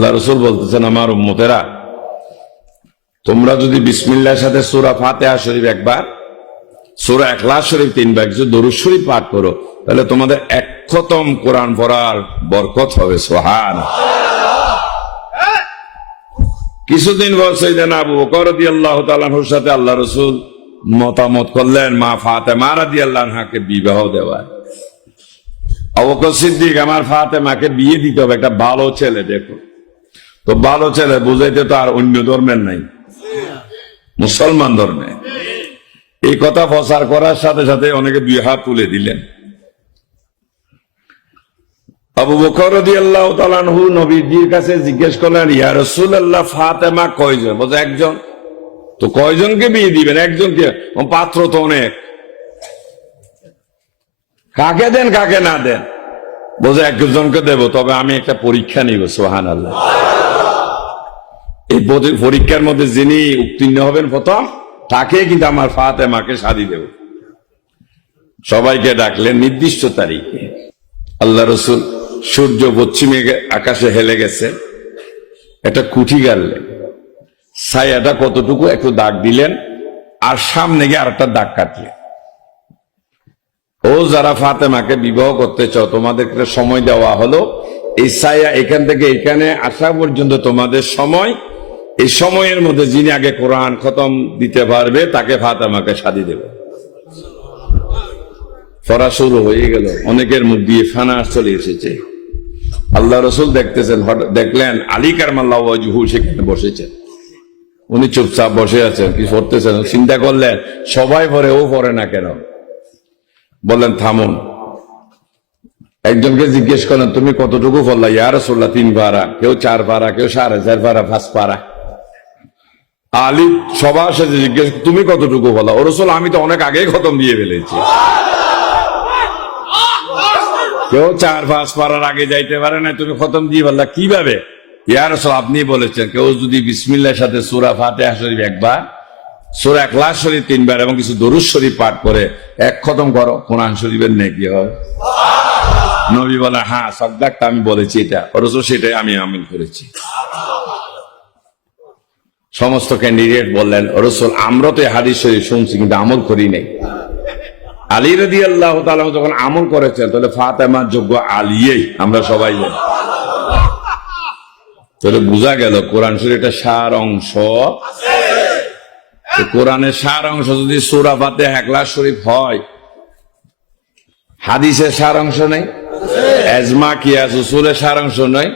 আল্লাহ রসুল বলতেছেন, আমার উম্মতেরা, তোমরা যদি বিসমিল্লাহর সাথে সূরা ফাতিহা শরীফ একবার, সূরা ইখলাস শরীফ 3 বার, কিছু দরুদ শরীফ পাঠ করো, তাহলে তোমাদের এক খতম কোরআন পড়ার বরকত হবে। সুবহানাল্লাহ। কিছুদিন পর সাইয়েদনা আবু বকর রাদিয়াল্লাহু তাআলা আনহুর সাথে আল্লাহ রসুল মতামত করলেন মা ফাতেমা রাদিয়াল্লাহু আনহাকে বিবাহ দেওয়ার। আবু বকর সিদ্দিক, আমার ফাতেমাকে বিয়ে দিতে হবে, একটা ভালো ছেলে দেখো। তো ভালো ছেলে বুঝাইতে তো আর অন্য ধর্মের নাই, মুসলমান ধর্মে। এই কথা প্রচার করার সাথে সাথে অনেকে 2 হাত তুলে দিলেন। আবু বকর রাদিয়াল্লাহু তাআলা আনহু নবীজির কাছে জিজ্ঞেস করলেন, ইয়া রাসূলুল্লাহ, ফাতেমা কয়জন? বলে একজন। তো কয়জনকে বিয়ে দিবেন? একজনকে। পাত্র তো অনেক, কাকে দেন কাকে না দেন? বলে একজনকে দেব, তবে আমি একটা পরীক্ষা নিব। সুবহানাল্লাহ। এই পরীক্ষার মধ্যে যিনি উত্তীর্ণ হবেন প্রথম, তাকে কিন্তু আমার ফাতেমাকে শাদী দেব। সবাইকে ডাকলেন নির্দিষ্ট তারিখে। আল্লাহ রসুল সূর্য পশ্চিমে আকাশে হেলে গেছে, একটা কুঠি গাড়লেন, ছায়াটা কতটুকু একটু দাগ দিলেন, আর সামনে গিয়ে আরেকটা দাগ কাটলেন। ও যারা ফাতেমাকে বিবাহ করতে চাও, তোমাদেরকে সময় দেওয়া হলো, এই ছায়া এখান থেকে এখানে আসা পর্যন্ত তোমাদের সময়। এই সময়ের মধ্যে যিনি আগে কোরআন খতম দিতে পারবে, তাকে ফাতেমাকে শাদী দেবে। পড়া শুরু হয়ে গেল, অনেকের মুখ দিয়ে ফানা চলে এসেছে। আল্লাহ রসুল দেখতেছেন, দেখলেন আলী কারমাল্লাহু ওয়াজহু সেখানে বসেছেন। উনি চুপচাপ বসে আছেন, কি পড়তেছেন। চিন্তা করলেন সবাই পড়ে, ও পড়ে না কেন? বললেন থামুন। একজনকে জিজ্ঞেস করলেন, তুমি কতটুকু পড়লা? ইয়া রাসূলুল্লাহ 3 পারা, কেউ 4 পারা, কেউ 4.5 পারা, 5 পারা। আলী সবার সাথে জিজ্ঞেস, তুমি কতটুকু বলা? ও রাসূল, আমি তো অনেক আগেই খতম দিয়ে ফেলেছি। কেউ 4-5 পারার আগে যাইতে পারে না, তুমি খতম দিয়ে বললা কিভাবে? ইয়া রাসূল, আপনি বলেছেন কেউ যদি বিসমিল্লাহর সাথে সূরা ফাতিহা শরীফ একবার, সূরা ইখলাস শরীফ 3 বার এবং কিছু দরুদ শরীফ পাঠ করে এক খতম করো, কোরআন শরীফের নেকি হয়। নবী বলে, হ্যাঁ সবদাকটা আমি বলেছি এটা। রাসূল, সেটাই আমি আমল করেছি। সমস্ত ক্যান্ডিডেট বললেন, রাসূল, আমরা তো হাদিস শরীফ শুনছি কিন্তু আমল করি নাই। আলী রাদিয়াল্লাহু তাআলা যখন আমল করেছেন, তাহলে ফাতেমার যোগ্য আলীই, আমরা সবাই জানি। তাহলে বোঝা গেল কোরআন শরীফের সার অংশ। কোরআনের সার অংশ যদি সূরা ফাতিহা ইখলাস শরীফ হয়, হাদিসের সার অংশ নেই, এজমা কিয়াস উসুলের সার অংশ নয়,